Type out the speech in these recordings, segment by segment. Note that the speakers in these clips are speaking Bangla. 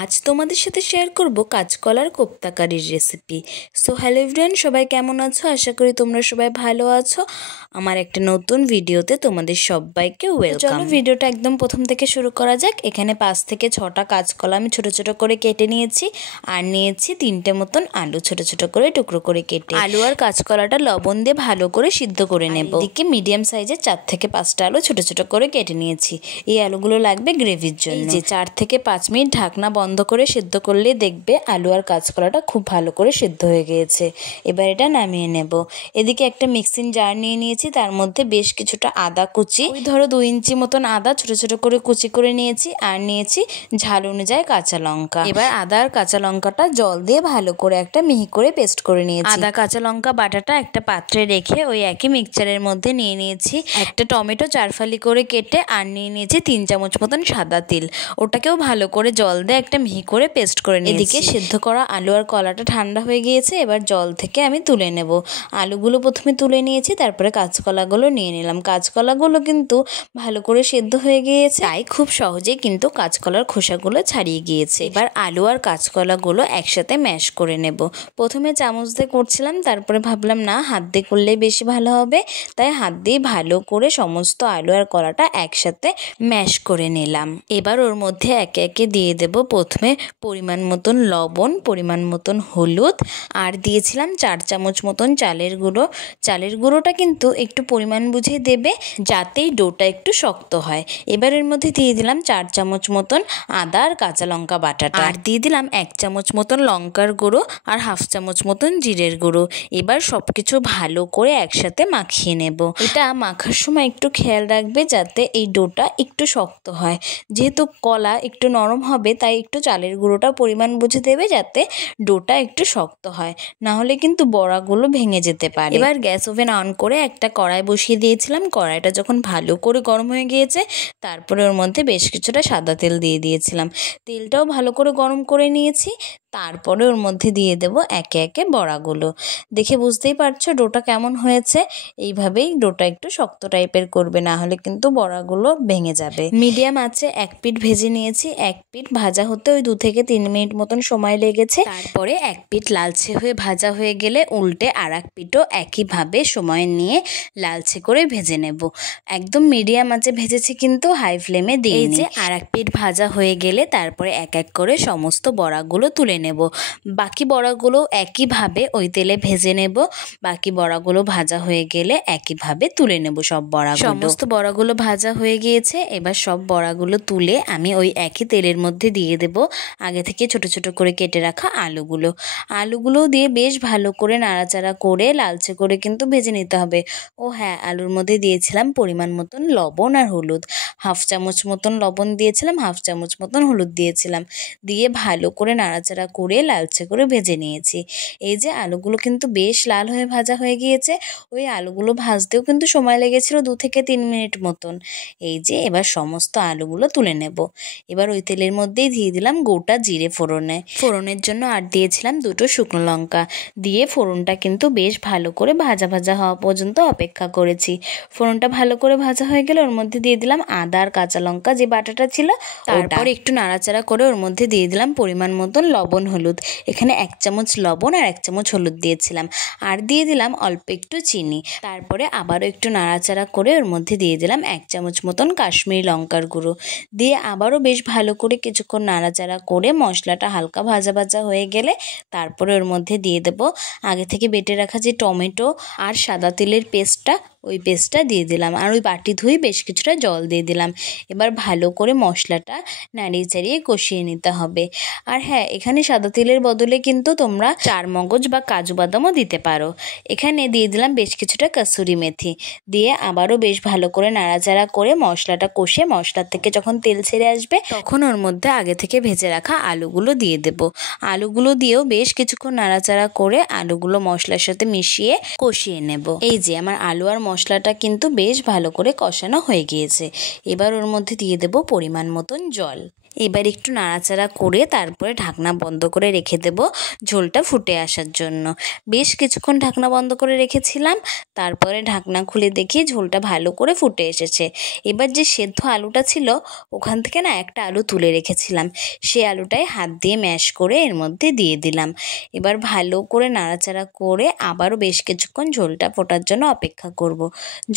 আজ তোমাদের সাথে শেয়ার করব কাঁচকলার কোপ্তা কারির রেসিপি। সো হ্যালো এভরিওয়ান, সবাই কেমন আছো? আশা করি তোমরা সবাই ভালো আছো। আমার একটা নতুন ভিডিওতে তোমাদের সবাইকে ওয়েলকাম। চলো ভিডিওটা একদম প্রথম থেকে শুরু করা যাক। এখানে 5 থেকে 6টা কাঁচকলা আমি ছোট ছোট করে কেটে নিয়েছি, আর নিয়েছি 3টে মতন আলু ছোট ছোট করে টুকরো করে কেটে। আলু আর কাঁচকলাটা লবণ দিয়ে ভালো করে সিদ্ধ করে নেব। এদিকে মিডিয়াম সাইজের 4 থেকে 5টা আলু ছোট ছোট করে কেটে নিয়েছি। এই আলুগুলো লাগবে গ্রেভির জন্য। যে 4 থেকে 5 মিনিট ঢাকনা বন্ধ করে সিদ্ধ করলে দেখবে আলু আর কাঁচকলাটা খুব ভালো করে সিদ্ধ হয়ে গিয়েছে। এবার এটা নামিয়ে নেব। এদিকে একটা মিক্সিং জার নিয়ে নিয়েছি, তার মধ্যে বেশ কিছুটা আদা কুচি, ধরো 2 ইঞ্চি মতন আদা ছোট ছোট করে কুচি করে নিয়েছি, আর নিয়েছি ঝাল অনুযায়ী কাঁচা লঙ্কা। এবার আদা আর কাঁচা লঙ্কাটা জল দিয়ে ভালো করে একটা মিহি করে পেস্ট করে নিয়েছি। আদা কাঁচা লঙ্কা বাটাটা একটা পাত্রে রেখে ওই একই মিক্সচারের মধ্যে নিয়ে নিয়েছি একটা টমেটো 4 ফালি করে কেটে, আর নিয়ে নিয়েছি 3 চামচ মতন সাদা তিল। ওটাকেও ভালো করে জল দিয়ে একটা মিহি করে পেস্ট করে নিয়েছি। এদিকে সিদ্ধ করা আলু আর কলাটা ঠান্ডা হয়ে গিয়েছে। এবার জল থেকে আমি তুলে নেব। আলুগুলো প্রথমে তুলে নিয়েছি, তারপরে কাঁচকলাগুলো নিয়ে নিলাম। কাঁচকলাগুলো কিন্তু ভালো করে সেদ্ধ হয়ে গিয়েছে, তাই খুব সহজেই কিন্তু কাঁচকলার খোসাগুলো ছাড়িয়ে গিয়েছে। এবার আলু আর কাঁচকলাগুলো একসাথে ম্যাশ করে নেব। প্রথমে চামচ দিয়ে করছিলাম, তারপরে ভাবলাম না, হাত দিয়ে করলে বেশি ভালো হবে, তাই হাত দিয়ে ভালো করে সমস্ত আলু আর কলাটা একসাথে ম্যাশ করে নিলাম। এবার ওর মধ্যে একে একে দিয়ে দেব প্রথমে পরিমাণ মতন লবণ, পরিমাণ মতন হলুদ, আর দিয়েছিলাম 4 চামচ মতন চালের গুঁড়ো। চালের গুঁড়োটা কিন্তু একটু পরিমাণ বুঝে দেবে, যাতেই ডোটা একটু শক্ত হয়। এবার এর মধ্যে দিয়ে দিলাম 4 চামচ মতন আদা আর কাঁচা লঙ্কা বাটাটা, আর দিয়ে দিলাম 1 চামচ মতন লঙ্কার গুঁড়ো আর 1/2 চামচ মতন জিরের গুঁড়ো। এবার সবকিছু ভালো করে একসাথে মাখিয়ে নেব। এটা মাখার সময় একটু খেয়াল রাখবে যাতে এই ডোটা একটু শক্ত হয়। যেহেতু কলা একটু নরম হবে, তাই একটু চালের গুঁড়োটা পরিমাণ বুঝে দেবে যাতে ডোটা একটু শক্ত হয়, না হলে কিন্তু বড়াগুলো ভেঙে যেতে পারে। এবার গ্যাস ওভেন অন করে একটা কড়াই বসিয়ে দিয়েছিলাম। কড়াইটা যখন ভালো করে গরম হয়ে গিয়েছে, তারপরে ওর মধ্যে বেশ কিছুটা সাদা তেল দিয়ে দিয়েছিলাম। তেলটাও ভালো করে গরম করে নিয়েছি। তারপরে ওর মধ্যে দিয়ে দেব একে একে বড়াগুলো। দেখে বুঝতেই পারছো ডোটা কেমন হয়েছে। এইভাবেই ডোটা একটু শক্ত টাইপের করবে, না হলে কিন্তু বড়াগুলো ভেঙে যাবে। মিডিয়াম আছে এক পিঠ ভেজে নিয়েছি। এক পিঠ ভাজা হতে ওই 2 থেকে 3 মিনিট মতন সময় লেগেছে। তারপরে এক পিঠ লালচে হয়ে ভাজা হয়ে গেলে উল্টে আর এক পিঠও একইভাবে সময় নিয়ে লালচে করে ভেজে নেব। একদম মিডিয়াম আছে ভেজেছি, কিন্তু হাই ফ্লেমে দিয়ে। এই যে আর এক পিঠ ভাজা হয়ে গেলে তারপরে এক এক করে সমস্ত বড়াগুলো তুলে নেব। বাকি বড়াগুলো একইভাবে ওই তেলে ভেজে নেব। বাকি বড়াগুলো ভাজা হয়ে গেলে একইভাবে তুলে নেব সব বড়াগুলো। সমস্ত বড়াগুলো ভাজা হয়ে গিয়েছে। এবার সব বড়াগুলো তুলে আমি ওই একই তেলের মধ্যে দিয়ে দেব আগে থেকে ছোট ছোট করে কেটে রাখা আলুগুলো দিয়ে বেশ ভালো করে নাড়াচাড়া করে লালচে করে কিন্তু ভেজে নিতে হবে। ও হ্যাঁ, আলুর মধ্যে দিয়েছিলাম পরিমাণ মতন লবণ আর হলুদ। 1/2 চামচ মতন লবণ দিয়েছিলাম, 1/2 চামচ মতন হলুদ দিয়েছিলাম। দিয়ে ভালো করে নাড়াচাড়া করে লালচে করে ভেজে নিয়েছি। এই যে আলুগুলো কিন্তু বেশ লাল হয়ে ভাজা হয়ে গিয়েছে। ওই আলুগুলো ভাজতেও কিন্তু সময় লেগেছিল 2 থেকে 3 মিনিট মতন। এই যে এবার সমস্ত আলুগুলো তুলে নেব। এবার ওই তেলের মধ্যেই দিয়ে দিলাম গোটা জিরে ফোড়নের জন্য, আর দিয়েছিলাম 2টো শুকনো লঙ্কা। দিয়ে ফোড়নটা কিন্তু বেশ ভালো করে ভাজা ভাজা হওয়া পর্যন্ত অপেক্ষা করেছি। ফোড়নটা ভালো করে ভাজা হয়ে গেলে ওর মধ্যে দিয়ে দিলাম আদা আর কাঁচা লঙ্কা যে বাটাটা ছিল। তারপর একটু নাড়াচাড়া করে ওর মধ্যে দিয়ে দিলাম পরিমাণ মতন লবণ হলুদ। এখানে 1 চামচ লবণ আর 1 চামচ হলুদ দিয়েছিলাম, আর দিয়ে দিলাম অল্প একটু চিনি। তারপরে আবারও একটু নাড়াচাড়া করে ওর মধ্যে দিয়ে দিলাম 1 চামচ মতন কাশ্মীরি লঙ্কার গুঁড়ো। দিয়ে আবারও বেশ ভালো করে কিছুক্ষণ নাড়াচাড়া করে মশলাটা হালকা ভাজা ভাজা হয়ে গেলে তারপরে ওর মধ্যে দিয়ে দেব আগে থেকে বেটে রাখা যে টমেটো আর সাদা তিলের পেস্টটা, ওই পেস্টটা দিয়ে দিলাম, আর ওই বাটি ধুয়ে বেশ কিছুটা জল দিয়ে দিলাম। এবার ভালো করে মশলাটা নাড়িয়ে চাড়িয়ে কষিয়ে নিতে হবে। আর হ্যাঁ, এখানে সাদা তিলের বদলে কিন্তু তোমরা চারমগজ বা কাজু বাদামও দিতে পারো। এখানে দিয়ে দিলাম বেশ কিছুটা কসুরি মেথি। দিয়ে আবারও বেশ ভালো করে নাড়াচাড়া করে মশলাটা কষে মশলার থেকে যখন তেল ছেড়ে আসবে, তখন ওর মধ্যে আগে থেকে ভেজে রাখা আলুগুলো দিয়ে দেব। আলুগুলো দিয়েও বেশ কিছুক্ষণ নাড়াচাড়া করে আলুগুলো মশলার সাথে মিশিয়ে কষিয়ে নেব। এই যে আমার আলু আর মশলাটা কিন্তু বেশ ভালো করে কষানো হয়ে গিয়েছে। এবার ওর মধ্যে দিয়ে দেব পরিমাণ মতন জল। এবার একটু নাড়াচাড়া করে তারপরে ঢাকনা বন্ধ করে রেখে দেব ঝোলটা ফুটে আসার জন্য। বেশ কিছুক্ষণ ঢাকনা বন্ধ করে রেখেছিলাম, তারপরে ঢাকনা খুলে দেখি ঝোলটা ভালো করে ফুটে এসেছে। এবার যে সেদ্ধ আলুটা ছিল ওখান থেকে না একটা আলু তুলে রেখেছিলাম, সেই আলুটাই হাত দিয়ে ম্যাশ করে এর মধ্যে দিয়ে দিলাম। এবার ভালো করে নাড়াচাড়া করে আবারও বেশ কিছুক্ষণ ঝোলটা ফোটার জন্য অপেক্ষা করব।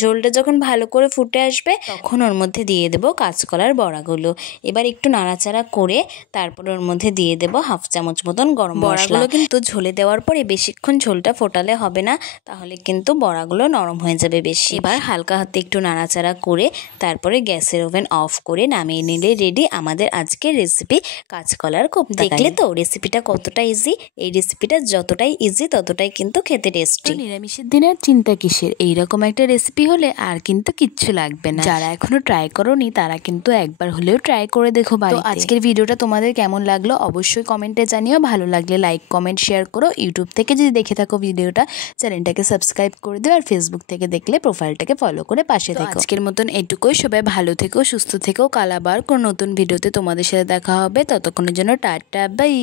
ঝোলটা যখন ভালো করে ফুটে আসবে তখন ওর মধ্যে দিয়ে দেবো কাঁচকলার বড়াগুলো। এবার একটু নাড়াচাড়া করে তারপর ওর মধ্যে দিয়ে দেবো হাফ চামচ মতন গরম মশলা। বড়াগুলো কিন্তু ঝোলে দেওয়ার পরে বেশিক্ষণ ঝোলটা ফোটালে হবে না, তাহলে কিন্তু বড়াগুলো নরম হয়ে যাবে বেশি। এবার হালকা হাতে একটু নাড়াচাড়া করে তারপরে গ্যাসের ওভেন অফ করে নামিয়ে নিলে রেডি আমাদের আজকের রেসিপি কাঁচকলার কোপ্তা। দেখলে তো রেসিপিটা কতটা ইজি। এই রেসিপিটা যতটাই ইজি ততটাই কিন্তু খেতে টেস্টি। নিরামিষের দিনে আর চিন্তা কিসের, এইরকম একটা রেসিপি হলে আর কিন্তু কিচ্ছু লাগবে না। যারা এখনো ট্রাই করোনি তারা কিন্তু একবার হলেও ট্রাই করে দেখো বাড়িতে। আজকের ভিডিওটা তোমাদের কেমন লাগলো অবশ্যই কমেন্টে জানিও। ভালো লাগলে লাইক কমেন্ট শেয়ার করো। ইউটিউব থেকে যদি দেখে থাকো ভিডিওটা চ্যানেলটাকে সাবস্ক্রাইব করে দিও, আর ফেসবুক থেকে দেখলে প্রোফাইলটাকে ফলো করে পাশে থেকো। আজকের মতন এটুকুই, সবাই ভালো থেকো, সুস্থ থেকো। কাল আবার কোনো নতুন ভিডিওতে তোমাদের সাথে দেখা হবে, ততক্ষণের জন্য টাটা বাই।